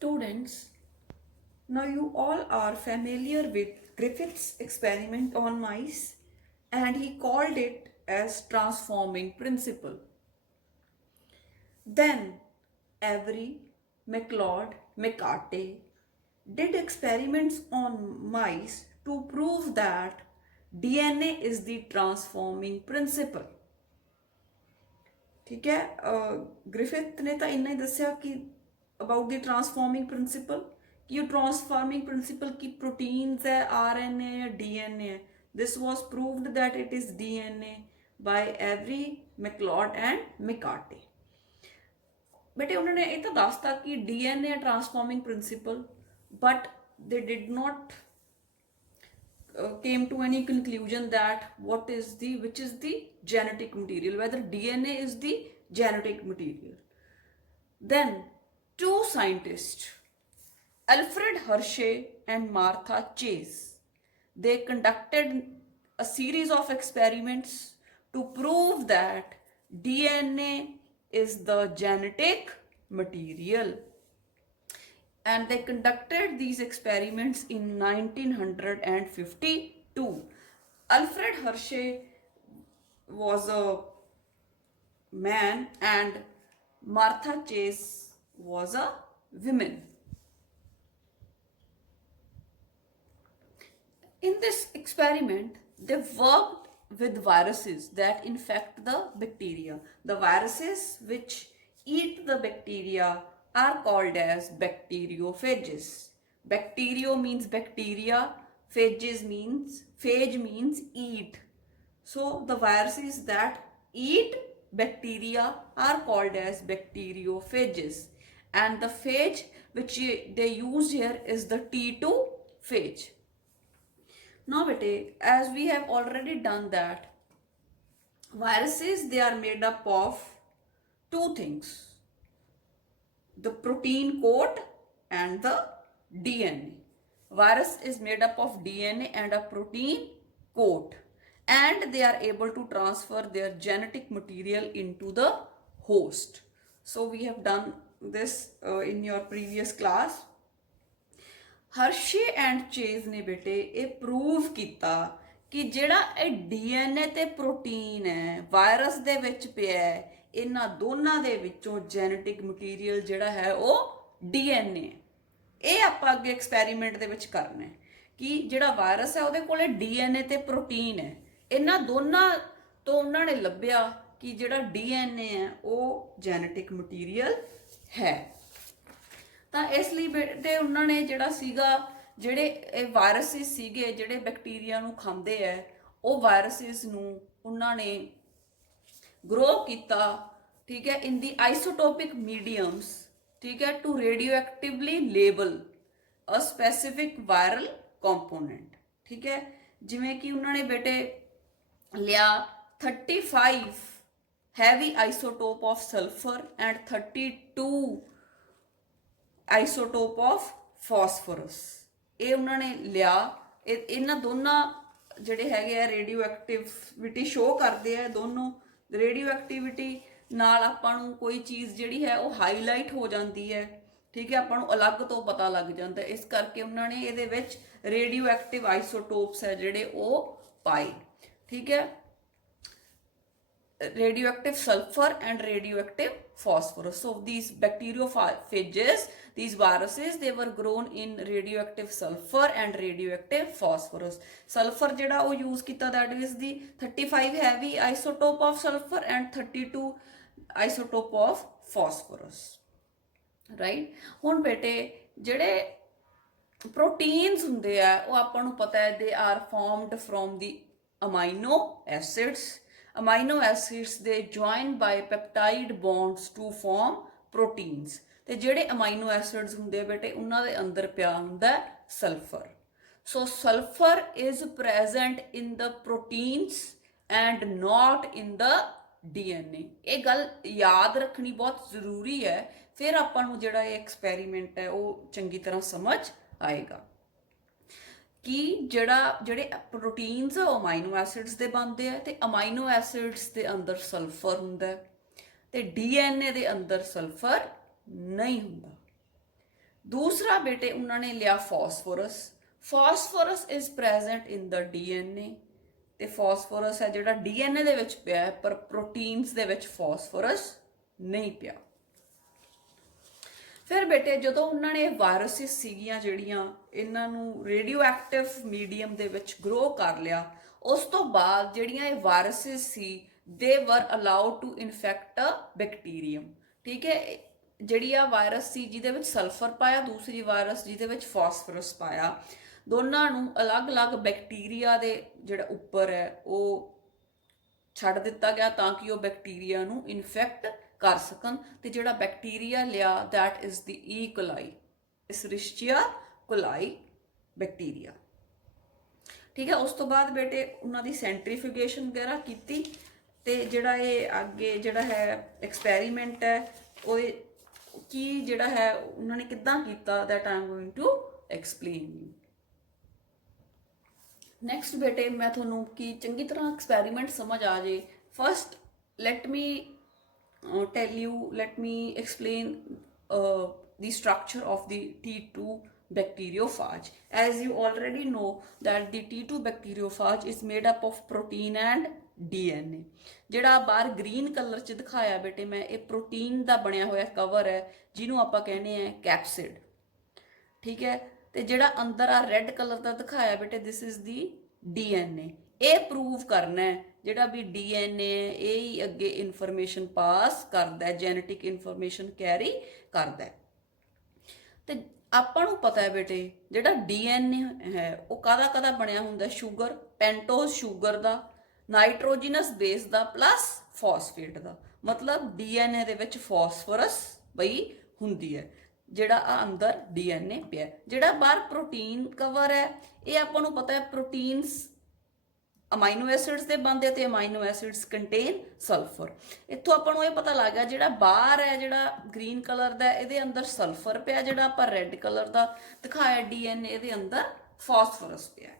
Students, now you all are familiar with Griffith's experiment on mice, and he called it as transforming principle. Then Avery, MacLeod, McCarthy did experiments on mice to prove that DNA is the transforming principle. ठीक है, Griffith ने तो इन्ना ही दसिया कि about the transforming principle कि ये transforming principle की प्रोटीन्स है, आरएनए या डीएनए है. This was proved that it is DNA by every, MacLeod and McCarthy. बेटे उन्होंने ये तो दसता कि DNA transforming principle, but they did not came to any conclusion that which is the genetic material, whether DNA is the genetic material. Then two scientists, Alfred Hershey and Martha Chase, they conducted a series of experiments to prove that DNA is the genetic material, and they conducted these experiments in 1952. Alfred Hershey was a man and Martha Chase was a woman. In this experiment, they worked with viruses that infect the bacteria. The viruses which eat the bacteria are called as bacteriophages. Bacterio means bacteria, phage means eat. So the viruses that eat bacteria are called as bacteriophages, and the phage which they use here is the T2 phage. Now bete, as we have already done that, viruses, they are made up of two things: the protein coat and the DNA. Virus is made up of DNA and a protein coat, and they are able to transfer their genetic material into the host. So we have done this in your previous class. Hershey and Chase ਨੇ ਬੇਟੇ ਇਹ prove ਕੀਤਾ ਕਿ ਜਿਹੜਾ ਇਹ DNA ਤੇ protein ਹੈ virus ਦੇ ਵਿੱਚ ਪਿਆ ਹੈ, ਇਹਨਾਂ ਦੋਨਾਂ ਦੇ ਵਿੱਚੋਂ ਜੈਨੇਟਿਕ ਮਟੀਰੀਅਲ ਜਿਹੜਾ ਹੈ ਉਹ ਡੀਐਨਏ. ਇਹ ਆਪਾਂ ਅੱਗੇ ਐਕਸਪੈਰੀਮੈਂਟ ਦੇ ਵਿੱਚ ਕਰਨਾ ਹੈ ਕਿ ਜਿਹੜਾ ਵਾਇਰਸ ਹੈ ਉਹਦੇ ਕੋਲੇ ਡੀਐਨਏ ਤੇ ਪ੍ਰੋਟੀਨ ਹੈ, ਇਹਨਾਂ ਦੋਨਾਂ ਤੋਂ ਉਹਨਾਂ ਨੇ ਲੱਭਿਆ ਕਿ ਜਿਹੜਾ ਡੀਐਨਏ ਹੈ ਉਹ ਜੈਨੇਟਿਕ ਮਟੀਰੀਅਲ ਹੈ. ਤਾਂ ਇਸ ਲਈ ਬੇਟੇ ਉਹਨਾਂ ਨੇ ਜਿਹੜਾ ਸੀਗਾ ਜਿਹੜੇ ਇਹ ਵਾਇਰਸਿਸ ਸੀਗੇ ਜਿਹੜੇ ਬੈਕਟੀਰੀਆ ਨੂੰ ਖਾਂਦੇ ਹੈ, ਉਹ ਵਾਇਰਸਿਸ ਨੂੰ ਉਹਨਾਂ ਨੇ ਗਰੋ ਕੀਤਾ, ਠੀਕ ਹੈ, ਇਨ ਦੀ ਆਈਸੋਟੋਪਿਕ ਮੀਡੀਅਮਸ, ਠੀਕ ਹੈ, to radio actively label a specific viral component. ਠੀਕ ਹੈ, ਜਿਵੇਂ ਕਿ ਉਹਨਾਂ ਨੇ ਬੇਟੇ ਲਿਆ 35 heavy isotope of sulphur and 32 isotope of phosphorus. ਇਹ ਉਹਨਾਂ ਨੇ ਲਿਆ. ਇਹਨਾਂ ਦੋਨਾਂ ਜਿਹੜੇ ਹੈਗੇ ਆ ਰੇਡੀਓ ਐਕਟਿਵਿਟੀ ਸ਼ੋ ਕਰਦੇ ਆ. ਦੋਨੋਂ ਰੇਡੀਓ ਐਕਟਿਵਿਟੀ ਨਾਲ ਆਪਾਂ ਨੂੰ ਕੋਈ ਚੀਜ਼ ਜਿਹੜੀ ਹੈ ਉਹ ਹਾਈਲਾਈਟ ਹੋ ਜਾਂਦੀ ਹੈ, ਠੀਕ ਹੈ, ਆਪਾਂ ਨੂੰ ਅਲੱਗ ਤੋਂ ਪਤਾ ਲੱਗ ਜਾਂਦਾ. ਇਸ ਕਰਕੇ ਉਹਨਾਂ ਨੇ ਇਹਦੇ ਵਿੱਚ ਰੇਡੀਓ ਐਕਟਿਵ ਆਈਸੋਟੋਪਸ ਹੈ ਜਿਹੜੇ ਉਹ ਪਾਏ. ਠੀਕ ਹੈ, radioactive sulfur and radioactive phosphorus. So these bacteriophages, these viruses, they were grown in radioactive sulfur and radioactive phosphorus. Sulfur jada wo use kita, that is the 35 heavy isotope of sulfur and 32 isotope of phosphorus. Right? ਹੁਣ ਬੇਟੇ ਜਿਹੜੇ proteins ਹੁੰਦੇ ਆ ਉਹ ਆਪਾਂ ਨੂੰ ਪਤਾ ਹੈ they are formed from the amino acids. Amino acids they join by peptide bonds to form proteins. ਤੇ ਜਿਹੜੇ amino acids ਹੁੰਦੇ ਬੇਟੇ ਉਹਨਾਂ ਦੇ ਅੰਦਰ ਪਿਆ ਹੁੰਦਾ sulfur. So sulfur is present in the proteins and not in the DNA. ਇਹ ਗੱਲ ਯਾਦ ਰੱਖਣੀ ਬਹੁਤ ਜ਼ਰੂਰੀ ਹੈ, ਫਿਰ ਆਪਾਂ ਨੂੰ ਜਿਹੜਾ ਇਹ ਐਕਸਪੈਰੀਮੈਂਟ ਹੈ ਉਹ ਚੰਗੀ ਤਰ੍ਹਾਂ ਸਮਝ ਆਏਗਾ ਕਿ ਜਿਹੜੇ ਪ੍ਰੋਟੀਨਸ ਉਹ ਅਮਾਈਨੋ ਐਸਿਡਸ ਦੇ ਬਣਦੇ ਆ ਤੇ ਅਮਾਈਨੋ ਐਸਿਡਸ ਦੇ ਅੰਦਰ ਸਲਫਰ ਹੁੰਦਾ ਤੇ ਡੀਐਨਏ ਦੇ ਅੰਦਰ ਸਲਫਰ ਨਹੀਂ ਹੁੰਦਾ. दूसरा बेटे उन्होंने लिया phosphorus. Phosphorus is present in the DNA, ਤੇ ਫਾਸਫੋਰਸ ਹੈ ਜਿਹੜਾ ਡੀਐਨਏ ਦੇ ਵਿੱਚ ਪਿਆ ਹੈ, ਪਰ ਪ੍ਰੋਟੀਨਸ ਦੇ ਵਿੱਚ ਫਾਸਫੋਰਸ ਨਹੀਂ ਪਿਆ। ਫਿਰ ਬੇਟੇ ਜਦੋਂ ਉਹਨਾਂ ਨੇ ਵਾਇਰਸਿਸ ਸੀਗੀਆਂ ਜਿਹੜੀਆਂ, ਇਹਨਾਂ ਨੂੰ ਰੇਡੀਓ ਐਕਟਿਵ ਮੀਡੀਅਮ ਦੇ ਵਿੱਚ ਗਰੋ ਕਰ ਲਿਆ, ਉਸ ਤੋਂ ਬਾਅਦ ਜਿਹੜੀਆਂ ਇਹ ਵਾਇਰਸਿਸ ਸੀ ਦੇ ਵਰ ਅਲਾਉਡ ਟੂ ਇਨਫੈਕਟ ਅ ਬੈਕਟੀਰੀਅਮ। ਠੀਕ ਹੈ, ਜਿਹੜੀ ਆ ਵਾਇਰਸ ਸੀ ਜਿਹਦੇ ਵਿੱਚ ਸਲਫਰ ਪਾਇਆ, ਦੂਸਰੀ ਵਾਇਰਸ ਜਿਹਦੇ ਵਿੱਚ ਫਾਸਫੋਰਸ ਪਾਇਆ, ਦੋਨਾਂ ਨੂੰ ਅਲੱਗ-ਅਲੱਗ ਬੈਕਟੀਰੀਆ ਦੇ ਜਿਹੜਾ ਉੱਪਰ ਹੈ ਉਹ ਛੱਡ ਦਿੱਤਾ ਗਿਆ ਤਾਂ ਕਿ ਉਹ ਬੈਕਟੀਰੀਆ ਨੂੰ ਇਨਫੈਕਟ ਕਰ ਸਕਣ। ਤੇ ਜਿਹੜਾ ਬੈਕਟੀਰੀਆ ਲਿਆ that is the E coli, Escherichia coli bacteria. ਠੀਕ ਹੈ, ਉਸ ਤੋਂ ਬਾਅਦ ਬੇਟੇ ਉਹਨਾਂ ਦੀ ਸੈਂਟਰੀਫਿਊਗੇਸ਼ਨ ਵਗੈਰਾ ਕੀਤੀ, ਤੇ ਜਿਹੜਾ ਇਹ ਅੱਗੇ ਜਿਹੜਾ ਹੈ ਐਕਸਪੈਰੀਮੈਂਟ ਹੈ ਉਹਦੇ ਕੀ ਜਿਹੜਾ ਹੈ ਉਹਨਾਂ ਨੇ ਕਿੱਦਾਂ ਕੀਤਾ, that I am going to explain you. Next ਬੇਟੇ ਮੈਂ ਤੁਹਾਨੂੰ ਕੀ ਚੰਗੀ ਤਰ੍ਹਾਂ ਐਕਸਪੈਰੀਮੈਂਟ ਸਮਝ ਆ ਜੇ, first let me tell you, let me explain the structure of the T2 bacteriophage. As you already know that the T2 bacteriophage is made up of protein and DNA। ਜਿਹੜਾ ਬਾਹਰ ਗ੍ਰੀਨ ਕਲਰ ਚ ਦਿਖਾਇਆ ਬੇਟੇ ਮੈਂ, ਇਹ protein ਦਾ ਬਣਿਆ ਹੋਇਆ cover ਹੈ ਜਿਹਨੂੰ ਆਪਾਂ ਕਹਿੰਦੇ ਆ ਕੈਪਸਿਡ। ਠੀਕ ਹੈ, ਤੇ ਜਿਹੜਾ ਅੰਦਰ ਆ ਰੈੱਡ ਕਲਰ ਦਾ ਦਿਖਾਇਆ ਬੇਟੇ ਦਿਸ ਇਜ਼ ਦੀ DNA। ਇਹ ਪ੍ਰੂਵ ਕਰਨਾ ਹੈ ਜਿਹੜਾ ਵੀ DNA ਹੈ ਇਹ ਹੀ ਅੱਗੇ ਇਨਫੋਰਮੇਸ਼ਨ ਪਾਸ ਕਰਦਾ ਹੈ, ਜੈਨੇਟਿਕ ਇਨਫੋਰਮੇਸ਼ਨ ਕੈਰੀ ਕਰਦਾ ਹੈ। ਤੇ ਆਪਾਂ ਨੂੰ ਪਤਾ ਹੈ ਬੇਟੇ ਜਿਹੜਾ DNA ਹੈ ਉਹ ਕਾਹਦਾ ਬਣਿਆ ਹੁੰਦਾ, ਸ਼ੂਗਰ, ਪੈਂਟੋਜ਼ ਸ਼ੂਗਰ ਦਾ, ਨਾਈਟ੍ਰੋਜਨਸ ਬੇਸ ਦਾ ਪਲੱਸ ਫਾਸਫੇਟ ਦਾ। ਮਤਲਬ DNA ਦੇ ਵਿੱਚ ਫਾਸਫੋਰਸ ਬਈ ਹੁੰਦੀ ਹੈ, ਜਿਹੜਾ ਆ ਅੰਦਰ DNA ਪਿਆ। ਜਿਹੜਾ ਬਾਹਰ ਪ੍ਰੋਟੀਨ ਕਵਰ ਹੈ ਇਹ ਆਪਾਂ ਨੂੰ ਪਤਾ ਹੈ ਪ੍ਰੋਟੀਨਸ ਅਮਾਈਨੋ ਐਸਿਡਸ ਦੇ ਬਣਦੇ ਤੇ ਅਮਾਈਨੋ ਐਸਿਡਸ ਕੰਟੇਨ ਸਲਫਰ। ਇੱਥੋਂ ਆਪਾਂ ਨੂੰ ਇਹ ਪਤਾ ਲੱਗ ਗਿਆ ਜਿਹੜਾ ਬਾਹਰ ਹੈ ਜਿਹੜਾ ਗ੍ਰੀਨ ਕਲਰ ਦਾ ਇਹਦੇ ਅੰਦਰ ਸਲਫਰ ਪਿਆ, ਜਿਹੜਾ ਆਪਾਂ ਰੈੱਡ ਕਲਰ ਦਾ ਦਿਖਾਇਆ DNA ਇਹਦੇ ਅੰਦਰ ਫਾਸਫੋਰਸ ਪਿਆ।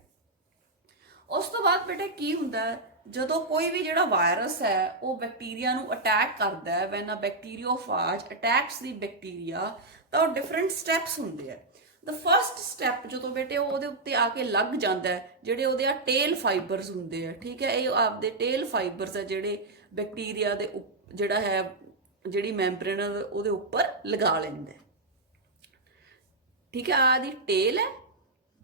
ਉਸ ਤੋਂ ਬਾਅਦ ਬੇਟੇ ਕੀ ਹੁੰਦਾ ਹੈ, ਜਦੋਂ ਕੋਈ ਵੀ ਜਿਹੜਾ ਵਾਇਰਸ ਹੈ ਉਹ ਬੈਕਟੀਰੀਆ ਨੂੰ ਅਟੈਕ ਕਰਦਾ ਹੈ, when a ਬੈਕਟੀਰੀਓਫਾਜ attacks the bacteria, ਤਾਂ ਉਹ ਡਿਫਰੈਂਟ ਸਟੈਪਸ ਹੁੰਦੇ ਆ। ਦ ਫਸਟ ਸਟੈਪ ਜਦੋਂ ਬੇਟੇ ਉਹਦੇ ਉੱਤੇ ਆ ਕੇ ਲੱਗ ਜਾਂਦਾ ਹੈ, ਜਿਹੜੇ ਉਹਦੇ ਆ ਟੇਲ ਫਾਈਬਰਸ ਹੁੰਦੇ ਆ। ਠੀਕ ਹੈ, ਇਹ ਆਪਦੇ ਟੇਲ ਫਾਈਬਰਸ ਆ ਜਿਹੜੇ ਬੈਕਟੀਰੀਆ ਦੇ ਜਿਹੜਾ ਹੈ ਜਿਹੜੀ ਮੈਂਬਰੇਨ ਉਹਦੇ ਉੱਪਰ ਲਗਾ ਲੈਂਦਾ। ਠੀਕ ਹੈ, ਆ ਦੀ ਟੇਲ ਹੈ,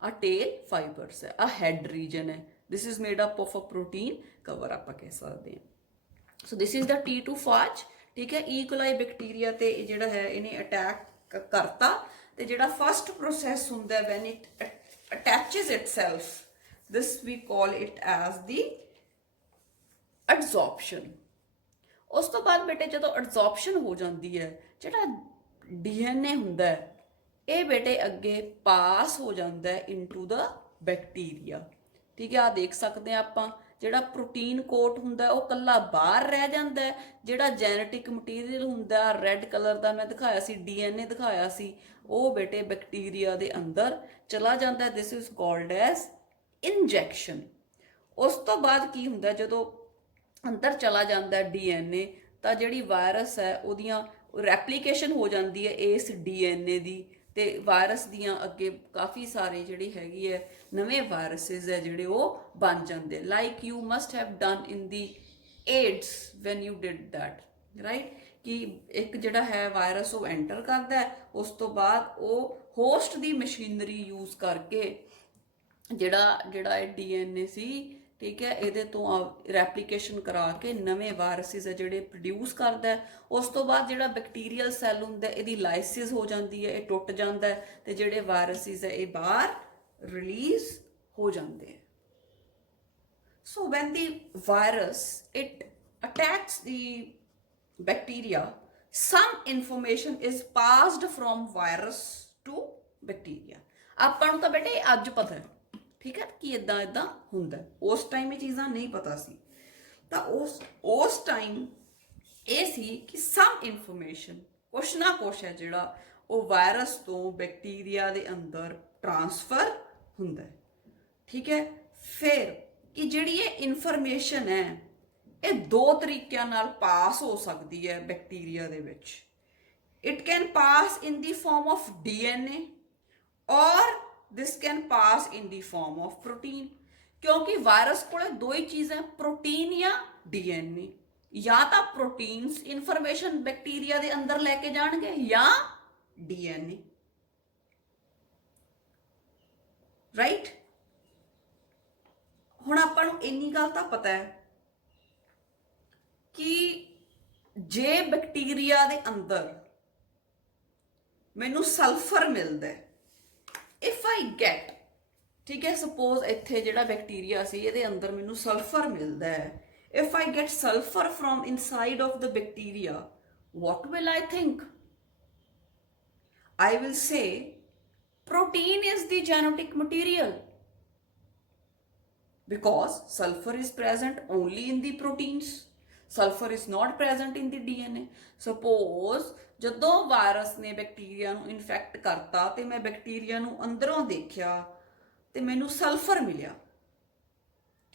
ਆ ਟੇਲ ਫਾਈਬਰਸ ਹੈ, ਆ ਹੈਡ ਰੀਜਨ ਹੈ, this is made up of a protein cover ਆਪਾਂ ਕਹਿ ਸਕਦੇ ਹਾਂ। So this is the T2 phage. ਠੀਕ ਹੈ, ਈ ਕੋਲਾਈ ਬੈਕਟੀਰੀਆ ਤੇ ਜਿਹੜਾ ਹੈ ਇਹਨੇ ਅਟੈਕ ਕਰਤਾ, ਤੇ ਜਿਹੜਾ ਫਸਟ ਪ੍ਰੋਸੈਸ ਹੁੰਦਾ when it attaches itself, this we call it as the adsorption. ਉਸ ਤੋਂ ਬਾਅਦ ਬੇਟੇ ਜਦੋਂ ਐਡਜ਼ੌਰਪਸ਼ਨ ਹੋ ਜਾਂਦੀ ਹੈ, ਜਿਹੜਾ DNA ਹੁੰਦਾ ਹੈ ਇਹ ਬੇਟੇ ਅੱਗੇ ਪਾਸ ਹੋ ਜਾਂਦਾ ਹੈ ਇਨਟੂ ਦ ਬੈਕਟੀਰੀਆ। ਠੀਕ ਹੈ, ਆ ਦੇਖ ਸਕਦੇ ਹਾਂ ਆਪਾਂ ਜਿਹੜਾ ਪ੍ਰੋਟੀਨ ਕੋਟ ਹੁੰਦਾ ਉਹ ਕੱਲਾ ਬਾਹਰ ਰਹਿ ਜਾਂਦਾ ਹੈ, ਜਿਹੜਾ ਜੈਨੇਟਿਕ ਮਟੀਰੀਅਲ ਹੁੰਦਾ ਰੈੱਡ ਕਲਰ ਦਾ ਮੈਂ ਦਿਖਾਇਆ ਸੀ, DNA ਦਿਖਾਇਆ ਸੀ, ਉਹ ਬੇਟੇ ਬੈਕਟੀਰੀਆ ਦੇ ਅੰਦਰ ਚਲਾ ਜਾਂਦਾ। This is called as injection. ਉਸ ਤੋਂ ਬਾਅਦ ਕੀ ਹੁੰਦਾ, ਜਦੋਂ ਅੰਦਰ ਚਲਾ ਜਾਂਦਾ DNA ਤਾਂ ਜਿਹੜੀ ਵਾਇਰਸ ਹੈ ਉਹਦੀਆਂ ਰੈਪਲੀਕੇਸ਼ਨ ਹੋ ਜਾਂਦੀ ਹੈ ਇਸ DNA ਦੀ, ਤੇ ਵਾਇਰਸ ਦੀਆਂ ਅੱਗੇ ਕਾਫੀ ਸਾਰੇ ਜਿਹੜੀ ਹੈਗੀ ਹੈ ਨਵੇਂ ਵਾਇਰਸਿਸ ਹੈ ਜਿਹੜੇ ਉਹ ਬਣ ਜਾਂਦੇ, like you must have done in the aids when you did that, right. ਕਿ ਇੱਕ ਜਿਹੜਾ ਹੈ ਵਾਇਰਸ ਉਹ ਐਂਟਰ ਕਰਦਾ ਹੈ, ਉਸ ਤੋਂ ਬਾਅਦ ਉਹ ਹੋਸਟ ਦੀ ਮਸ਼ੀਨਰੀ ਯੂਜ਼ ਕਰਕੇ ਜਿਹੜਾ ਇਹ DNA ਸੀ, ਠੀਕ ਹੈ, ਇਹਦੇ ਤੋਂ ਰੈਪਲੀਕੇਸ਼ਨ ਕਰਾ ਕੇ ਨਵੇਂ ਵਾਇਰਸਿਸ ਹੈ ਜਿਹੜੇ ਪ੍ਰੋਡਿਊਸ ਕਰਦਾ ਹੈ। ਉਸ ਤੋਂ ਬਾਅਦ ਜਿਹੜਾ ਬੈਕਟੀਰੀਅਲ ਸੈੱਲ ਹੁੰਦਾ ਇਹਦੀ ਲਾਈਸਿਸ ਹੋ ਜਾਂਦੀ ਹੈ, ਇਹ ਟੁੱਟ ਜਾਂਦਾ ਹੈ, ਤੇ ਜਿਹੜੇ ਵਾਇਰਸਿਸ ਹੈ ਇਹ ਬਾਹਰ ਰਿਲੀਜ਼ ਹੋ ਜਾਂਦੇ ਹੈ। So when the virus it attacks the bacteria, some information is passed from virus to bacteria। ਆਪਾਂ ਨੂੰ ਤਾਂ ਬੇਟੇ ਅੱਜ ਪਤਾ ਹੈ, ਠੀਕ ਹੈ, ਕਿ ਇਦਾਂ ਹੁੰਦਾ। ਉਸ ਟਾਈਮ ਇਹ ਚੀਜ਼ਾਂ ਨਹੀਂ ਪਤਾ ਸੀ, ਤਾਂ ਉਸ ਟਾਈਮ ਇਹ ਸੀ ਕਿ ਸਮ ਇਨਫੋਰਮੇਸ਼ਨ ਕੁਛ ਨਾ ਕੁਛ ਹੈ ਜਿਹੜਾ ਉਹ ਵਾਇਰਸ ਤੋਂ ਬੈਕਟੀਰੀਆ ਦੇ ਅੰਦਰ ਟ੍ਰਾਂਸਫਰ ਹੁੰਦਾ ਹੈ। ਠੀਕ ਹੈ, ਫਿਰ ਕਿ ਜਿਹੜੀ ਇਹ ਇਨਫੋਰਮੇਸ਼ਨ ਹੈ ਇਹ ਦੋ ਤਰੀਕਿਆਂ ਨਾਲ ਪਾਸ ਹੋ ਸਕਦੀ ਹੈ ਬੈਕਟੀਰੀਆ ਦੇ ਵਿੱਚ। it can pass in the form of DNA or this can pass in the form of protein. क्योंकि वायरस कोले दो ही चीजें, प्रोटीन या डीएनए, या तो प्रोटीन्स इंफॉर्मेशन बैक्टीरिया दे अंदर लेके जाणगे या डीएनए, राइट। हुण आपां नूं इन्नी गल तां पता है कि जे बैक्टीरिया दे अंदर मैनू सल्फर मिलता है, इफ आई गेट, ठीक है, सपोज इत्थे जिहड़ा बैक्टीरिया सी इहदे अंदर मैनू सल्फर मिलता है, if I get sulphur from inside of the bacteria, what will I think? I will say protein is the genetic material because sulfur is present only in the proteins. Sulfur is not present in the DNA. Suppose ਜਦੋਂ virus ਨੇ bacteria ਨੂੰ in fact ਕਰਤਾ ਤੇ ਮੈਂ bacteria ਨੂੰ ਅੰਦਰੋਂ ਦੇਖਿਆ ਤੇ ਮੈਨੂੰ ਸਲਫਰ ਮਿਲਿਆ,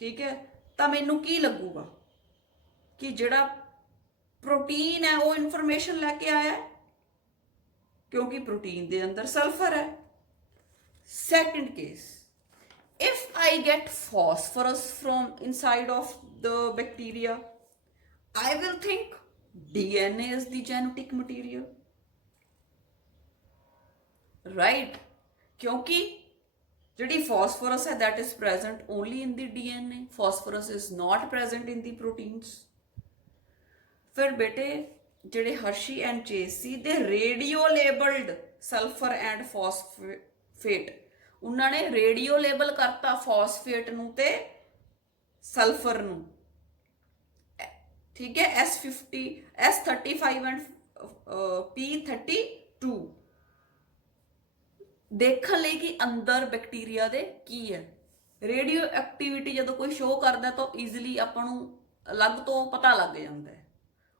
ਠੀਕ ਹੈ, ਤਾਂ ਮੈਨੂੰ ਕੀ ਲੱਗੂਗਾ ਕਿ ਜਿਹੜਾ ਪ੍ਰੋਟੀਨ ਹੈ ਉਹ ਇਨਫੋਰਮੇਸ਼ਨ ਲੈ ਕੇ ਆਇਆ ਹੈ ਕਿਉਂਕਿ ਪ੍ਰੋਟੀਨ ਦੇ ਅੰਦਰ ਸਲਫਰ ਹੈ। Second case, if I get phosphorus from inside of the bacteria, I will think DNA is the genetic material, right? क्योंकि जिहड़ी phosphorus है that is present only in the DNA, phosphorus is not present in the proteins। फिर बेटे जिहड़े Hershey and Chase सी दे radio labelled sulphur and phosphate, उन्होंने radio label करता फॉस्फेट नूं ते सल्फर नूं, ठीक है, S50 S35 एंड P32 देखने लई कि अंदर बैक्टीरिया दे की है। रेडियो एक्टिविटी जो कोई शो करता तो ईजिली आपां नूं अलग तो पता लग जाता है,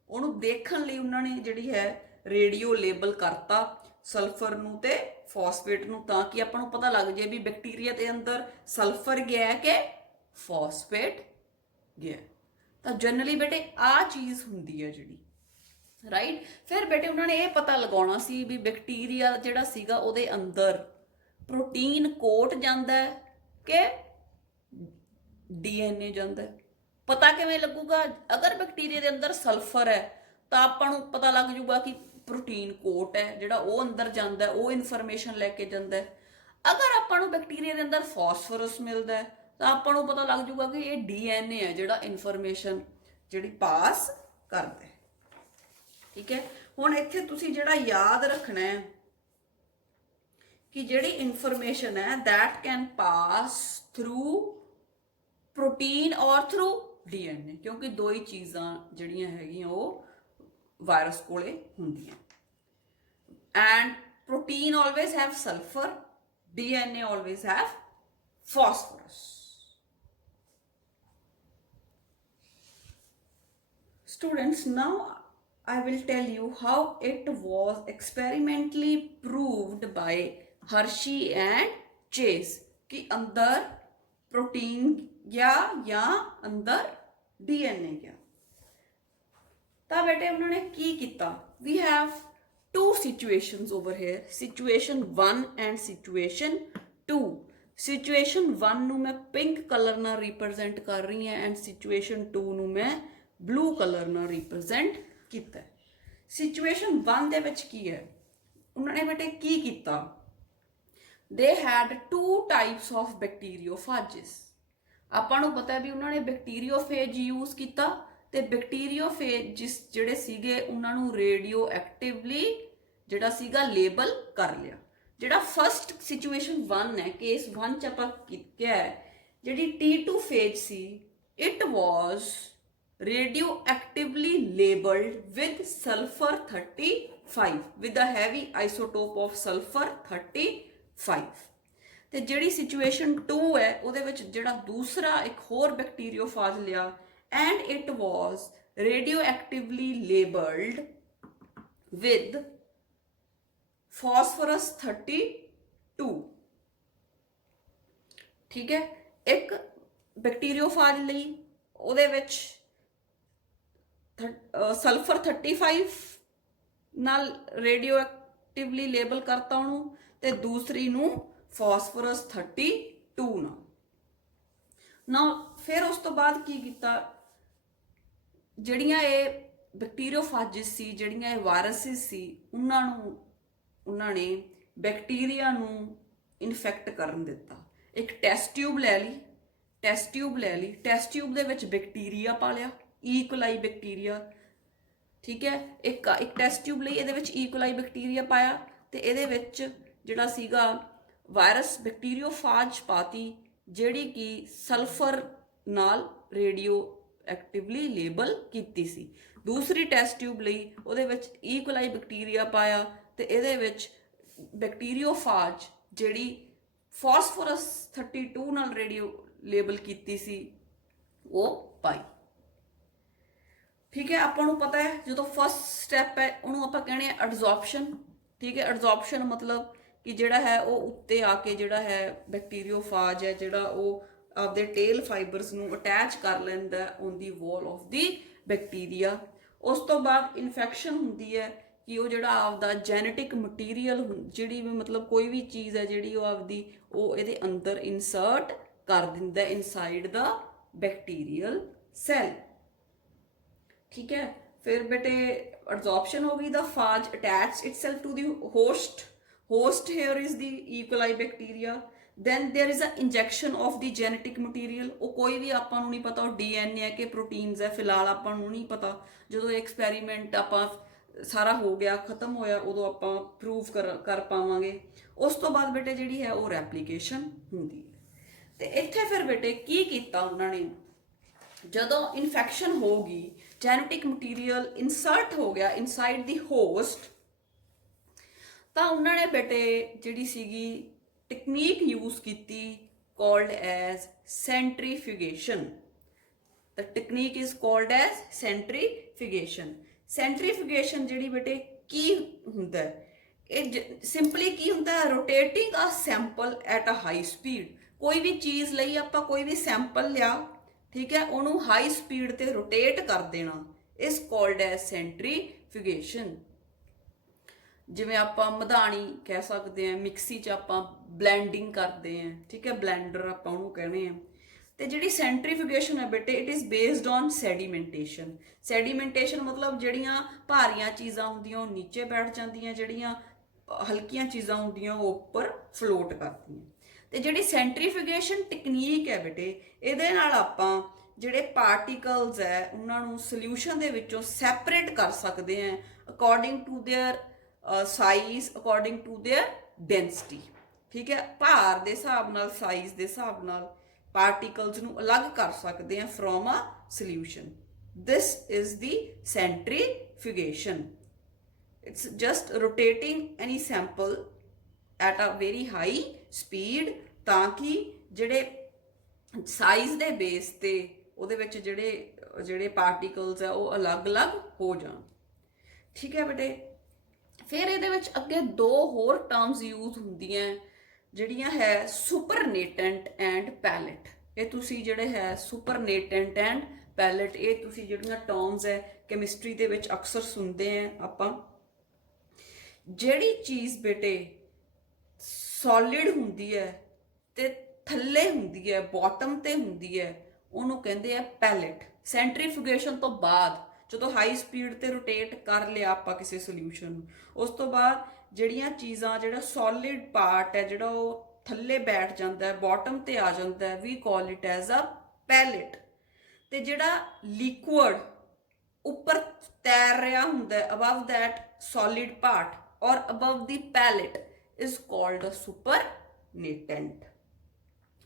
ਉਹਨੂੰ ਦੇਖਣ ਲਈ ਉਹਨਾਂ ਨੇ ਜਿਹੜੀ ਹੈ ਰੇਡੀਓ ਲੇਬਲ ਕਰਤਾ ਸਲਫਰ ਨੂੰ ਤੇ ਫਾਸਫੇਟ ਨੂੰ ਤਾਂ ਕਿ ਆਪਾਂ ਨੂੰ ਪਤਾ ਲੱਗ ਜਾਏ ਵੀ ਬੈਕਟੀਰੀਆ ਦੇ ਅੰਦਰ ਸਲਫਰ ਗਿਆ ਕਿ ਫਾਸਫੇਟ ਗਿਆ। ਤਾਂ ਜਨਰਲੀ ਬੇਟੇ ਆਹ ਚੀਜ਼ ਹੁੰਦੀ ਹੈ ਜਿਹੜੀ, ਰਾਈਟ। ਫਿਰ ਬੇਟੇ ਉਹਨਾਂ ਨੇ ਇਹ ਪਤਾ ਲਗਾਉਣਾ ਸੀ ਵੀ ਬੈਕਟੀਰੀਆ ਜਿਹੜਾ ਸੀਗਾ ਉਹਦੇ ਅੰਦਰ ਪ੍ਰੋਟੀਨ ਕੋਟ ਜਾਂਦਾ ਕਿ ਡੀਐਨਏ ਜਾਂਦਾ। पता किवें लगूगा? अगर बैक्टीरिया के अंदर सल्फर है तो आपां नूं पता लग जूगा कि प्रोटीन कोट है जिहड़ा वो अंदर जांदा है, वो इनफॉर्मेशन लैके जांदा है। अगर आपां नूं बैक्टीरिया के अंदर फॉस्फोरस मिलता है तो आपां नूं पता लग जूगा कि ये डीएनए है जिहड़ा इनफॉर्मेशन जिहड़ी पास करदा है, ठीक है। हुण इत्थे तुसीं जिहड़ा याद रखना है कि जिहड़ी इनफॉर्मेशन है that can pass through protein और थ्रू डीएनए, क्योंकि दो ही चीज़ां जिहड़ियां हैगियां वो वायरस कोले हुंदियां। And protein always have sulphur, DNA always have phosphorus। Students, now I will tell you how it was experimentally proved by Hershey and Chase कि अंदर प्रोटीन गया या अंदर डीएनए गया। तो बेटे उन्होंने की किया, we have two situations over here, situation 1 and situation 2। Situation 1 नूं मैं पिंक कलर नाल रिप्रेजेंट कर रही हैं एंड सिचुएशन 2 नूं मैं ब्लू कलर नाल रिप्रेजेंट किया। सिचुएशन 1 दे विच की है, उन्होंने बेटे की किया, they had two types of bacteriophages। ਆਪਾਂ ਨੂੰ ਪਤਾ ਹੈ ਵੀ ਉਹਨਾਂ ਨੇ ਬੈਕਟੀਰੀਓਫੇਜ ਯੂਜ਼ ਕੀਤਾ ਤੇ ਬੈਕਟੀਰੀਓਫੇਜ ਜਿਹੜੇ ਸੀਗੇ ਉਹਨਾਂ ਨੂੰ ਰੇਡੀਓ ਐਕਟਿਵਲੀ ਜਿਹੜਾ ਸੀਗਾ ਲੇਬਲ ਕਰ ਲਿਆ। ਜਿਹੜਾ ਫਸਟ ਸਿਚੁਏਸ਼ਨ 1 ਹੈ, ਕੇਸ 1 ਚ ਆਪਾਂ ਕਿਹਾ ਹੈ ਜਿਹੜੀ T2 ਫੇਜ ਸੀ, it was radioactively labelled with sulphur 35 with a heavy isotope of sulphur 35। ਤੇ ਜਿਹੜੀ ਸਿਚੁਏਸ਼ਨ 2 ਹੈ ਉਹਦੇ ਵਿੱਚ ਜਿਹੜਾ ਦੂਸਰਾ ਇੱਕ ਹੋਰ ਬੈਕਟੀਰੀਓਫਾਜ ਲਿਆ and it was radioactively labelled with phosphorus 32, ਠੀਕ ਹੈ। ਇੱਕ ਬੈਕਟੀਰੀਓਫਾਜ ਲਈ ਉਹਦੇ ਵਿੱਚ ਸਲਫਰ 35 ਨਾਲ ਰੇਡੀਓ ਐਕਟਿਵਲੀ ਲੇਬਲ ਕਰਤਾ ਉਹਨੂੰ, ਤੇ ਦੂਸਰੀ ਨੂੰ ਫਾਸਫੋਰਸ 32 ਨਾਲ ਨਾ। ਫਿਰ ਉਸ ਤੋਂ ਬਾਅਦ ਕੀ ਕੀਤਾ, ਜਿਹੜੀਆਂ ਇਹ ਬੈਕਟੀਰੀਓਫਾਜਿਸ ਸੀ, ਜਿਹੜੀਆਂ ਇਹ ਵਾਇਰਸਿਸ ਸੀ, ਉਹਨਾਂ ਨੇ ਬੈਕਟੀਰੀਆ ਨੂੰ ਇਨਫੈਕਟ ਕਰਨ ਦਿੱਤਾ। ਇੱਕ ਟੈਸਟ ਟਿਊਬ ਲੈ ਲਈ, ਟੈਸਟ ਟਿਊਬ ਦੇ ਵਿੱਚ ਬੈਕਟੀਰੀਆ ਪਾ ਲਿਆ, ਈਕੋਲਾਈ ਬੈਕਟੀਰੀਆ, ਠੀਕ ਹੈ। ਇੱਕ ਟੈਸਟ ਟਿਊਬ ਲਈ ਇਹਦੇ ਵਿੱਚ ਈਕੋਲਾਈ ਬੈਕਟੀਰੀਆ ਪਾਇਆ, ਤੇ ਇਹਦੇ ਵਿੱਚ ਜਿਹੜਾ ਸੀਗਾ ਵਾਇਰਸ ਬੈਕਟੀਰੀਓਫਾਜ ਪਾਤੀ, ਜਿਹੜੀ ਕਿ ਸਲਫਰ ਨਾਲ ਰੇਡੀਓ ਐਕਟਿਵਲੀ ਲੇਬਲ ਕੀਤੀ ਸੀ। ਦੂਸਰੀ ਟੈਸਟ ਟਿਊਬ ਲਈ ਉਹਦੇ ਵਿੱਚ ਈਕੋਲਾਈ ਬੈਕਟੀਰੀਆ ਪਾਇਆ, ਤੇ ਇਹਦੇ ਵਿੱਚ ਬੈਕਟੀਰੀਓਫਾਜ ਜਿਹੜੀ ਫਾਸਫੋਰਸ 32 ਨਾਲ ਰੇਡੀਓ ਲੇਬਲ ਕੀਤੀ ਸੀ ਉਹ ਪਾਈ। ਠੀਕ ਹੈ, ਆਪਾਂ ਨੂੰ ਪਤਾ ਹੈ ਜਦੋਂ ਫਸਟ ਸਟੈਪ ਹੈ ਉਹਨੂੰ ਆਪਾਂ ਕਹਿੰਦੇ ਆ ਐਡਜ਼ੌਰਪਸ਼ਨ। ਠੀਕ ਹੈ, ਐਡਜ਼ੌਰਪਸ਼ਨ ਮਤਲਬ ਕਿ ਜਿਹੜਾ ਹੈ ਉਹ ਉੱਤੇ ਆ ਕੇ ਜਿਹੜਾ ਹੈ ਬੈਕਟੀਰੀਓਫਾਜ ਹੈ ਜਿਹੜਾ ਉਹ ਆਪਦੇ ਟੇਲ ਫਾਈਬਰਸ ਨੂੰ ਅਟੈਚ ਕਰ ਲੈਂਦਾ on the wall of the bacteria. ਉਸ ਤੋਂ ਬਾਅਦ ਇਨਫੈਕਸ਼ਨ ਹੁੰਦੀ ਹੈ ਕਿ ਉਹ ਜਿਹੜਾ ਆਪਦਾ ਜੈਨੇਟਿਕ ਮਟੀਰੀਅਲ ਜਿਹੜੀ ਵੀ ਮਤਲਬ ਕੋਈ ਵੀ ਚੀਜ਼ ਹੈ ਜਿਹੜੀ ਉਹ ਆਪਦੀ ਉਹ ਇਹਦੇ ਅੰਦਰ ਇਨਸਰਟ ਕਰ ਦਿੰਦਾ ਇਨਸਾਈਡ ਦਾ ਬੈਕਟੀਰੀਅਲ ਸੈੱਲ। ਠੀਕ ਹੈ, ਫਿਰ ਬੇਟੇ absorption ਹੋ ਗਈ, the phage attach itself to the host here is the E. coli bacteria, then there is a injection of the genetic material। ਉਹ ਕੋਈ ਵੀ ਆਪਾਂ ਨੂੰ ਨਹੀਂ ਪਤਾ ਉਹ DNA ਹੈ ਕਿ ਪ੍ਰੋਟੀਨਸ ਹੈ, ਫਿਲਹਾਲ ਆਪਾਂ ਨੂੰ ਨਹੀਂ ਪਤਾ। ਜਦੋਂ ਐਕਸਪੈਰੀਮੈਂਟ ਆਪਾਂ ਸਾਰਾ ਹੋ ਗਿਆ ਖਤਮ ਹੋਇਆ ਉਦੋਂ ਆਪਾਂ ਪ੍ਰੂਵ ਕਰ ਪਾਵਾਂਗੇ। ਉਸ ਤੋਂ ਬਾਅਦ ਬੇਟੇ ਜਿਹੜੀ ਹੈ ਉਹ ਰੈਪਲੀਕੇਸ਼ਨ ਹੁੰਦੀ ਹੈ। ਤੇ ਇੱਥੇ ਫਿਰ ਬੇਟੇ ਕੀ ਕੀਤਾ ਉਹਨਾਂ ਨੇ, ਜਦੋਂ ਇਨਫੈਕਸ਼ਨ ਹੋ ਗਈ, ਜੈਨੇਟਿਕ ਮਟੀਰੀਅਲ ਇਨਸਰਟ ਹੋ ਗਿਆ ਇਨਸਾਈਡ ਦੀ ਹੋਸਟ, ਤਾਂ ਉਹਨਾਂ ਨੇ ਬੇਟੇ ਜਿਹੜੀ ਸੀਗੀ ਟੈਕਨੀਕ ਯੂਜ਼ ਕੀਤੀ called as centrifugation. The technique is called as centrifugation। Centrifugation ਜਿਹੜੀ ਬੇਟੇ ਕੀ ਹੁੰਦਾ, ਇਹ ਸਿੰਪਲੀ ਕੀ ਹੁੰਦਾ, rotating a sample at a high speed. ਕੋਈ ਵੀ ਚੀਜ਼ ਲਈ ਆਪਾਂ ਕੋਈ ਵੀ ਸੈਂਪਲ ਲਿਆ, ਠੀਕ ਹੈ, ਉਹਨੂੰ ਹਾਈ ਸਪੀਡ ਤੇ ਰੋਟੇਟ ਕਰ ਦੇਣਾ, ਇਸ ਕਾਲਡ ਐਜ਼ ਸੈਂਟਰੀਫਿਊਗੇਸ਼ਨ। ਜਿਵੇਂ ਆਪਾਂ ਮਧਾਣੀ ਕਹਿ ਸਕਦੇ ਹਾਂ, ਮਿਕਸੀ 'ਚ ਆਪਾਂ ਬਲੈਂਡਿੰਗ ਕਰਦੇ ਹਾਂ, ਠੀਕ ਹੈ, ਬਲੈਂਡਰ ਆਪਾਂ ਉਹਨੂੰ ਕਹਿੰਦੇ ਹਾਂ। ਤੇ ਜਿਹੜੀ ਸੈਂਟਰੀਫਿਊਗੇਸ਼ਨ ਹੈ ਬੇਟੇ it is based on sedimentation. Sedimentation ਮਤਲਬ ਜਿਹੜੀਆਂ ਭਾਰੀਆਂ ਚੀਜ਼ਾਂ ਹੁੰਦੀਆਂ ਉਹ ਨੀਚੇ ਬੈਠ ਜਾਂਦੀਆਂ, ਜਿਹੜੀਆਂ ਹਲਕੀਆਂ ਚੀਜ਼ਾਂ ਹੁੰਦੀਆਂ ਉਹ ਉੱਪਰ ਫਲੋਟ ਕਰਦੀਆਂ। ਤੇ ਜਿਹੜੀ ਸੈਂਟਰੀਫਿਊਗੇਸ਼ਨ ਟੈਕਨੀਕ ਹੈ ਬੇਟੇ, ਇਹਦੇ ਨਾਲ ਆਪਾਂ ਜਿਹੜੇ ਪਾਰਟੀਕਲਸ ਹੈ ਉਹਨਾਂ ਨੂੰ ਸੋਲਿਊਸ਼ਨ ਦੇ ਵਿੱਚੋਂ ਸੈਪਰੇਟ ਕਰ ਸਕਦੇ ਹਾਂ according to their size, according to their density. ਠੀਕ ਹੈ, ਭਾਰ ਦੇ ਹਿਸਾਬ ਨਾਲ, ਸਾਈਜ਼ ਦੇ ਹਿਸਾਬ ਨਾਲ ਪਾਰਟੀਕਲਸ ਨੂੰ ਅਲੱਗ ਕਰ ਸਕਦੇ ਹਾਂ from a solution. This is the centrifugation. It's just rotating any sample at a very high speed, ਤਾਂ ਕਿ ਜਿਹੜੇ ਸਾਈਜ਼ ਦੇ ਬੇਸ ਤੇ ਉਹਦੇ ਵਿੱਚ ਜਿਹੜੇ ਪਾਰਟੀਕਲਸ ਆ ਉਹ ਅਲੱਗ-ਅਲੱਗ ਹੋ ਜਾਣ। ਠੀਕ ਹੈ ਬੇਟੇ, ਫਿਰ ਇਹਦੇ ਵਿੱਚ ਅੱਗੇ ਦੋ ਹੋਰ ਟਰਮਸ ਯੂਜ਼ ਹੁੰਦੀਆਂ ਜਿਹੜੀਆਂ ਹੈ ਸੁਪਰਨੇਟੈਂਟ ਐਂਡ ਪੈਲੇਟ। ਇਹ ਤੁਸੀਂ ਜਿਹੜੇ ਹੈ ਸੁਪਰਨੇਟੈਂਟ ਐਂਡ ਪੈਲੇਟ, ਇਹ ਤੁਸੀਂ ਜਿਹੜੀਆਂ ਟਰਮਸ ਹੈ ਕੈਮਿਸਟਰੀ ਦੇ ਵਿੱਚ ਅਕਸਰ ਸੁਣਦੇ ਆ ਆਪਾਂ। ਜਿਹੜੀ ਚੀਜ਼ ਬੇਟੇ ਸੋਲਿਡ ਹੁੰਦੀ ਹੈ ਤੇ ਥੱਲੇ ਹੁੰਦੀ ਹੈ, ਬਾਟਮ ਤੇ ਹੁੰਦੀ ਹੈ, ਉਹਨੂੰ ਕਹਿੰਦੇ ਆ ਪੈਲੇਟ। ਸੈਂਟਰੀਫਿਊਗੇਸ਼ਨ ਤੋਂ ਬਾਅਦ ਜਦੋਂ ਹਾਈ ਸਪੀਡ ਤੇ ਰੋਟੇਟ ਕਰ ਲਿਆ ਆਪਾਂ ਕਿਸੇ ਸੋਲਿਊਸ਼ਨ ਨੂੰ, ਉਸ ਤੋਂ ਬਾਅਦ ਜਿਹੜੀਆਂ ਚੀਜ਼ਾਂ, ਜਿਹੜਾ ਸੋਲਿਡ ਪਾਰਟ ਹੈ ਜਿਹੜਾ ਉਹ ਥੱਲੇ ਬੈਠ ਜਾਂਦਾ ਹੈ, ਬਾਟਮ ਤੇ ਆ ਜਾਂਦਾ ਹੈ, we call it as a pellet. ਤੇ ਜਿਹੜਾ ਲਿਕੁਇਡ ਉੱਪਰ ਤੈਰ ਰਿਹਾ ਹੁੰਦਾ ਹੈ above that solid part or above the pellet is called a supernatant।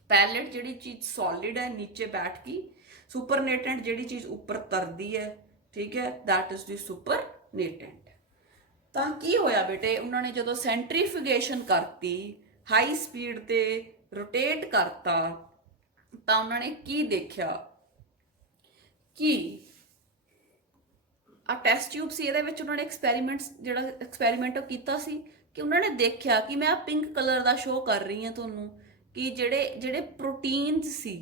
Pellet ਜਿਹੜੀ ਚੀਜ਼ ਸੋਲਿਡ ਹੈ ਨੀਚੇ ਬੈਠ ਗਈ, ਸੁਪਰਨੇਟੈਂਟ ਜਿਹੜੀ ਚੀਜ਼ ਉੱਪਰ ਤਰਦੀ ਹੈ, ਠੀਕ ਹੈ, that is the supernatant। ਤਾਂ ਕੀ ਹੋਇਆ ਬੇਟੇ, ਉਹਨਾਂ ਨੇ ਜਦੋਂ ਸੈਂਟਰੀਫਿਊਗੇਸ਼ਨ ਕਰਤੀ, ਹਾਈ ਸਪੀਡ ਤੇ ਰੋਟੇਟ ਕਰਤਾ, ਤਾਂ ਉਹਨਾਂ ਨੇ ਕੀ ਦੇਖਿਆ ਕਿ ਆ ਟੈਸਟ ਟਿਊਬ ਸੀ, ਇਹਦੇ ਵਿੱਚ ਉਹਨਾਂ ਨੇ ਐਕਸਪੈਰੀਮੈਂਟ ਕੀਤਾ ਸੀ ਕਿ ਉਹਨਾਂ ਨੇ ਦੇਖਿਆ ਕਿ ਮੈਂ ਪਿੰਕ ਕਲਰ ਦਾ ਸ਼ੋ ਕਰ ਰਹੀ ਹਾਂ ਤੁਹਾਨੂੰ ਕਿ ਜਿਹੜੇ ਪ੍ਰੋਟੀਨਸ ਸੀ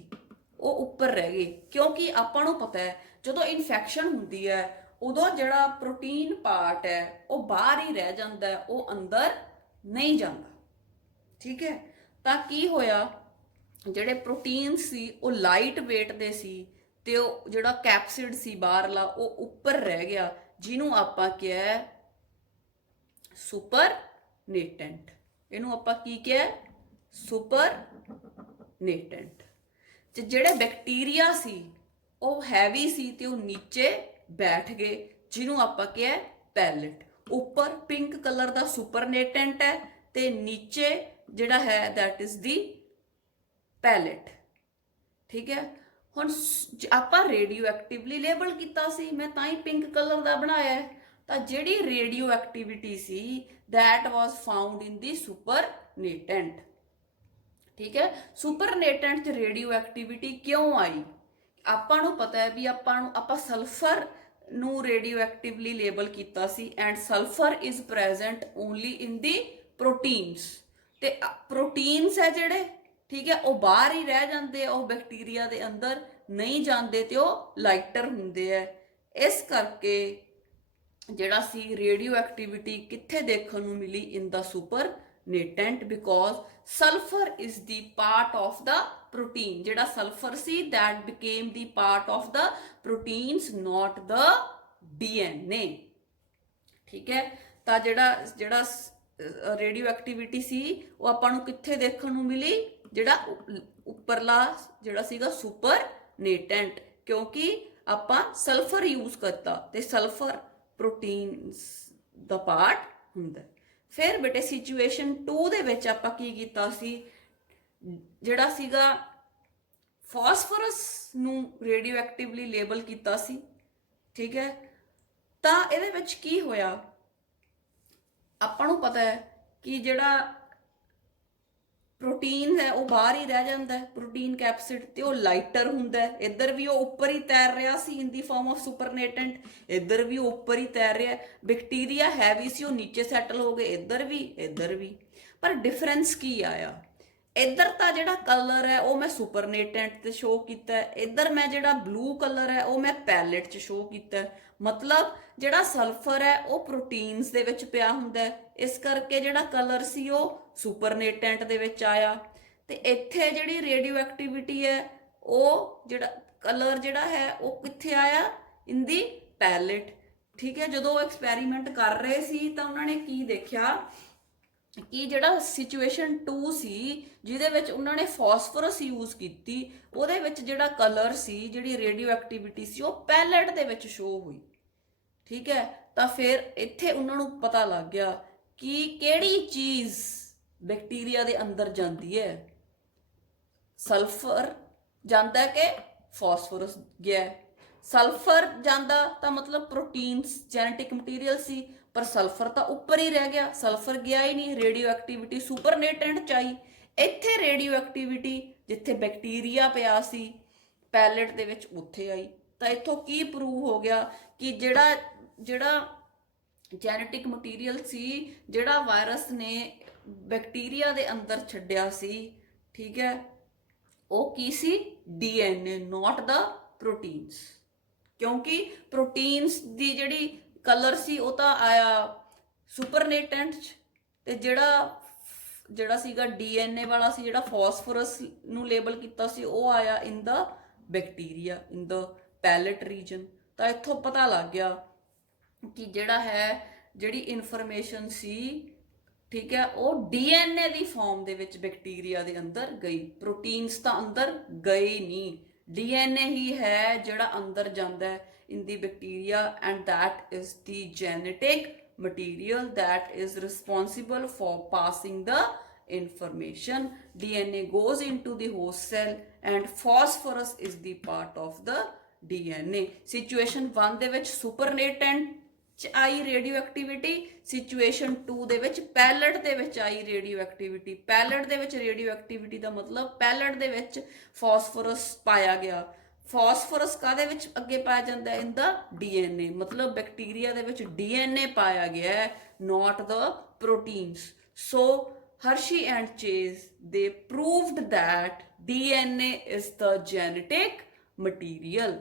ਉਹ ਉੱਪਰ ਰਹਿ ਗਏ। ਕਿਉਂਕਿ ਆਪਾਂ ਨੂੰ ਪਤਾ ਹੈ ਜਦੋਂ ਇਨਫੈਕਸ਼ਨ ਹੁੰਦੀ ਹੈ ਉਦੋਂ ਜਿਹੜਾ ਪ੍ਰੋਟੀਨ ਪਾਰਟ ਹੈ ਉਹ ਬਾਹਰ ਹੀ ਰਹਿ ਜਾਂਦਾ ਹੈ, ਉਹ ਅੰਦਰ ਨਹੀਂ ਜਾਂਦਾ। ਠੀਕ ਹੈ, ਤਾਂ ਕੀ ਹੋਇਆ, ਜਿਹੜੇ ਪ੍ਰੋਟੀਨ ਸੀ ਉਹ ਲਾਈਟ weight ਦੇ ਸੀ ਤੇ ਉਹ ਜਿਹੜਾ ਕੈਪਸਿਡ ਸੀ ਬਾਹਰਲਾ ਉਹ ਉੱਪਰ ਰਹਿ ਗਿਆ, ਜਿਹਨੂੰ ਆਪਾਂ ਕਿਹਾ ਸੁਪਰਨੇਟੈਂਟ। ਇਹਨੂੰ ਆਪਾਂ ਕੀ ਕਿਹਾ, ਸੁਪਰਨੇਟੈਂਟ। ਤੇ ਜਿਹੜੇ ਬੈਕਟੀਰੀਆ ਸੀ ਉਹ ਹੈਵੀ ਸੀ ਤੇ ਉਹ ਨੀਚੇ ਬੈਠ ਗਏ, ਜਿਹਨੂੰ ਆਪਾਂ ਕਿਹਾ ਪੈਲੇਟ। ਉੱਪਰ ਪਿੰਕ ਕਲਰ ਦਾ ਸੁਪਰਨੇਟੈਂਟ ਹੈ ਤੇ ਨੀਚੇ ਜਿਹੜਾ ਹੈ ਦੈਟ ਇਜ਼ ਦੀ ਪੈਲੇਟ। ਠੀਕ ਹੈ, ਹੁਣ ਆਪਾਂ ਰੇਡੀਓ ਐਕਟਿਵਲੀ ਲੇਬਲ ਕੀਤਾ ਸੀ, ਮੈਂ ਤਾਂ ਹੀ ਪਿੰਕ ਕਲਰ ਦਾ ਬਣਾਇਆ ਹੈ। ਤਾਂ ਜਿਹੜੀ ਰੇਡੀਓ ਐਕਟੀਵਿਟੀ ਸੀ that was found in the supernatant. ਠੀਕ ਹੈ, ਸੁਪਰਨੇਟੈਂਟ 'ਚ ਰੇਡੀਓ ਐਕਟੀਵਿਟੀ ਕਿਉਂ ਆਈ? ਆਪਾਂ ਨੂੰ ਪਤਾ ਹੈ ਵੀ ਆਪਾਂ ਸਲਫਰ ਨੂੰ ਰੇਡੀਓ ਐਕਟਿਵਲੀ ਲੇਬਲ ਕੀਤਾ ਸੀ and sulphur is present only in the proteins. ਤੇ ਪ੍ਰੋਟੀਨਸ ਹੈ ਜਿਹੜੇ, ਠੀਕ ਹੈ, ਉਹ ਬਾਹਰ ਹੀ ਰਹਿ ਜਾਂਦੇ ਆ, ਉਹ ਬੈਕਟੀਰੀਆ ਦੇ ਅੰਦਰ ਨਹੀਂ ਜਾਂਦੇ ਤੇ ਉਹ ਲਾਈਟਰ ਹੁੰਦੇ ਆ। ਇਸ ਕਰਕੇ ਜਿਹੜਾ ਸੀ ਰੇਡੀਓ ਐਕਟੀਵਿਟੀ ਕਿੱਥੇ ਦੇਖਣ ਨੂੰ ਮਿਲੀ, in the supernatant, because sulphur is the part of the protein. ਜਿਹੜਾ ਸਲਫਰ ਸੀ that became the part of the proteins, not the DNA। ਠੀਕ ਹੈ, ਤਾਂ ਜਿਹੜਾ ਰੇਡੀਓ ਐਕਟੀਵਿਟੀ ਸੀ ਉਹ ਆਪਾਂ ਨੂੰ ਕਿੱਥੇ ਦੇਖਣ ਨੂੰ ਮਿਲੀ, ਜਿਹੜਾ ਉੱਪਰਲਾ ਜਿਹੜਾ ਸੀਗਾ ਸੁਪਰਨੇਟੈਂਟ, ਕਿਉਂਕਿ ਆਪਾਂ ਸਲਫਰ ਯੂਜ਼ ਕਰਤਾ ਤੇ ਸਲਫਰ ਪ੍ਰੋਟੀਨਸ ਦਾ ਪਾਰਟ ਹੁੰਦਾ। ਫਿਰ ਬੇਟੇ ਸਿਚੁਏਸ਼ਨ 2 ਦੇ ਵਿੱਚ ਆਪਾਂ ਕੀ ਕੀਤਾ ਸੀ, ਜਿਹੜਾ ਸੀਗਾ ਫਾਸਫੋਰਸ ਨੂੰ ਰੇਡੀਓ ਐਕਟਿਵਲੀ ਲੇਬਲ ਕੀਤਾ ਸੀ। ਠੀਕ ਹੈ, ਤਾਂ ਇਹਦੇ ਵਿੱਚ ਕੀ ਹੋਇਆ, ਆਪਾਂ ਨੂੰ ਪਤਾ ਹੈ ਕਿ ਜਿਹੜਾ ਪ੍ਰੋਟੀਨ ਹੈ ਉਹ ਬਾਹਰ ਹੀ ਰਹਿ ਜਾਂਦਾ ਹੈ, ਪ੍ਰੋਟੀਨ ਕੈਪਸਿਡ, ਤੇ ਉਹ ਲਾਈਟਰ ਹੁੰਦਾ ਹੈ। ਇੱਧਰ ਵੀ ਉਹ ਉੱਪਰ ਹੀ ਤੈਰ ਰਿਹਾ ਸੀ ਇਨ ਦੀ ਫਾਰਮ ਆਫ ਸੁਪਰਨੇਟੈਂਟ, ਇੱਧਰ ਵੀ ਉਹ ਉੱਪਰ ਹੀ ਤੈਰ ਰਿਹਾ। ਬੈਕਟੀਰੀਆ ਹੈਵੀ ਸੀ, ਉਹ ਨੀਚੇ ਸੈਟਲ ਹੋ ਗਏ, ਇੱਧਰ ਵੀ। ਪਰ ਡਿਫਰੈਂਸ ਕੀ ਆਇਆ, ਇੱਧਰ ਤਾਂ ਜਿਹੜਾ ਕਲਰ ਹੈ ਉਹ ਮੈਂ ਸੁਪਰਨੇਟੈਂਟ ਤੇ ਸ਼ੋ ਕੀਤਾ ਹੈ, ਇੱਧਰ ਮੈਂ ਜਿਹੜਾ ਬਲੂ ਕਲਰ ਹੈ ਉਹ ਮੈਂ ਪੈਲੇਟ 'ਚ ਸ਼ੋ ਕੀਤਾ ਹੈ। ਮਤਲਬ ਜਿਹੜਾ ਸਲਫਰ ਹੈ ਉਹ ਪ੍ਰੋਟੀਨਸ ਦੇ ਵਿੱਚ ਪਿਆ ਹੁੰਦਾ ਹੈ, ਇਸ ਕਰਕੇ ਜਿਹੜਾ ਕਲਰ ਸੀ ਉਹ ਸੁਪਰਨੇਟੈਂਟ ਦੇ ਵਿੱਚ ਆਇਆ। ਤੇ ਇੱਥੇ ਜਿਹੜੀ ਰੇਡੀਓ ਐਕਟੀਵਿਟੀ ਹੈ ਉਹ ਜਿਹੜਾ ਕਲਰ ਜਿਹੜਾ ਹੈ ਉਹ ਕਿੱਥੇ ਆਇਆ, ਇਨ ਦੀ ਪੈਲੇਟ। ਠੀਕ ਹੈ, ਜਦੋਂ ਉਹ ਐਕਸਪੈਰੀਮੈਂਟ ਕਰ ਰਹੇ ਸੀ ਤਾਂ ਉਹਨਾਂ ਨੇ ਕੀ ਦੇਖਿਆ ਕਿ ਜਿਹੜਾ ਸਿਚੁਏਸ਼ਨ 2 ਸੀ ਜਿਹਦੇ ਵਿੱਚ ਉਹਨਾਂ ਨੇ ਫਾਸਫੋਰਸ ਯੂਜ਼ ਕੀਤੀ, ਉਹਦੇ ਵਿੱਚ ਜਿਹੜਾ ਕਲਰ ਸੀ, ਜਿਹੜੀ ਰੇਡੀਓ ਐਕਟੀਵਿਟੀ ਸੀ, ਉਹ ਪੈਲੇਟ ਦੇ ਵਿੱਚ ਸ਼ੋ ਹੋਈ। ਠੀਕ ਹੈ, ਤਾਂ ਫਿਰ ਇੱਥੇ ਉਹਨਾਂ ਨੂੰ ਪਤਾ ਲੱਗ ਗਿਆ ਕਿ ਕਿਹੜੀ ਚੀਜ਼ ਬੈਕਟੀਰੀਆ ਦੇ ਅੰਦਰ ਜਾਂਦੀ ਹੈ, ਸਲਫਰ ਜਾਂਦਾ ਕਿ ਫਾਸਫੋਰਸ ਗਿਆ। ਸਲਫਰ ਜਾਂਦਾ ਤਾਂ ਮਤਲਬ ਪ੍ਰੋਟੀਨਸ ਜੈਨੇਟਿਕ ਮਟੀਰੀਅਲ ਸੀ, ਪਰ ਸਲਫਰ ਤਾਂ ਉੱਪਰ ਹੀ ਰਹਿ ਗਿਆ, ਸਲਫਰ ਗਿਆ ਹੀ ਨਹੀਂ। ਰੇਡੀਓ ਐਕਟੀਵਿਟੀ ਸੁਪਰਨੇਟੈਂਟ ਚ ਆਈ। ਇੱਥੇ ਰੇਡੀਓ ਐਕਟੀਵਿਟੀ ਜਿੱਥੇ ਬੈਕਟੀਰੀਆ ਪਿਆ ਸੀ ਪੈਲੇਟ ਦੇ ਵਿੱਚ ਉੱਥੇ ਆਈ। ਤਾਂ ਇੱਥੋਂ ਕੀ ਪ੍ਰੂਵ ਹੋ ਗਿਆ ਕਿ ਜਿਹੜਾ ਜੈਨੇਟਿਕ ਮਟੀਰੀਅਲ ਸੀ, ਜਿਹੜਾ ਵਾਇਰਸ ਨੇ ਬੈਕਟੀਰੀਆ ਦੇ ਅੰਦਰ ਛੱਡਿਆ ਸੀ, ਠੀਕ ਹੈ, ਉਹ ਕੀ ਸੀ, DNA, ਨੋਟ ਦਾ ਪ੍ਰੋਟੀਨਸ। ਕਿਉਂਕਿ ਪ੍ਰੋਟੀਨਸ ਦੀ ਜਿਹੜੀ ਕਲਰ ਸੀ ਉਹ ਤਾਂ ਆਇਆ ਸੁਪਰਨੇਟੈਂਟ 'ਚ, ਤੇ ਜਿਹੜਾ ਸੀਗਾ DNA ਵਾਲਾ ਸੀ, ਜਿਹੜਾ ਫਾਸਫੋਰਸ ਨੂੰ ਲੇਬਲ ਕੀਤਾ ਸੀ, ਉਹ ਆਇਆ ਇਨ ਦਾ ਬੈਕਟੀਰੀਆ, ਇਨ ਦਾ ਪੈਲੇਟ ਰੀਜਨ। ਤਾਂ ਇੱਥੋਂ ਪਤਾ ਲੱਗ ਗਿਆ ਕਿ ਜਿਹੜੀ ਇਨਫੋਰਮੇਸ਼ਨ ਸੀ, ਠੀਕ ਹੈ, ਉਹ DNA ਦੀ ਫਾਰਮ ਦੇ ਵਿੱਚ ਬੈਕਟੀਰੀਆ ਦੇ ਅੰਦਰ ਗਈ, ਪ੍ਰੋਟੀਨਸ ਤਾਂ ਅੰਦਰ ਗਏ ਨਹੀਂ। DNA ਹੀ ਹੈ ਜਿਹੜਾ ਅੰਦਰ ਜਾਂਦਾ ਹੈ in the bacteria, and that is the genetic material that is responsible for passing the information. DNA goes into the host cell and phosphorus is the part of the DNA. Situation 1 ਦੇ ਵਿੱਚ ਸੁਪਰਨੇਟੈਂਟ ਚ ਆਈ radio activity, situation 2 ਦੇ ਵਿੱਚ pallet ਦੇ ਵਿੱਚ ਆਈ radio activity. Pallet ਦੇ ਵਿੱਚ radio activity ਦਾ ਮਤਲਬ ਪੈਲੇਟ ਦੇ ਵਿੱਚ ਫਾਸਫੋਰਸ ਪਾਇਆ ਗਿਆ। ਫਾਸਫੋਰਸ ਕਾਹਦੇ ਵਿੱਚ ਅੱਗੇ ਪਾਇਆ ਜਾਂਦਾ ਹੈ, ਇਨ ਦਾ DNA, ਮਤਲਬ ਬੈਕਟੀਰੀਆ ਦੇ ਵਿੱਚ DNA ਪਾਇਆ ਗਿਆ ਹੈ, not the proteins. So Hershey and Chase, they proved that DNA is the genetic material.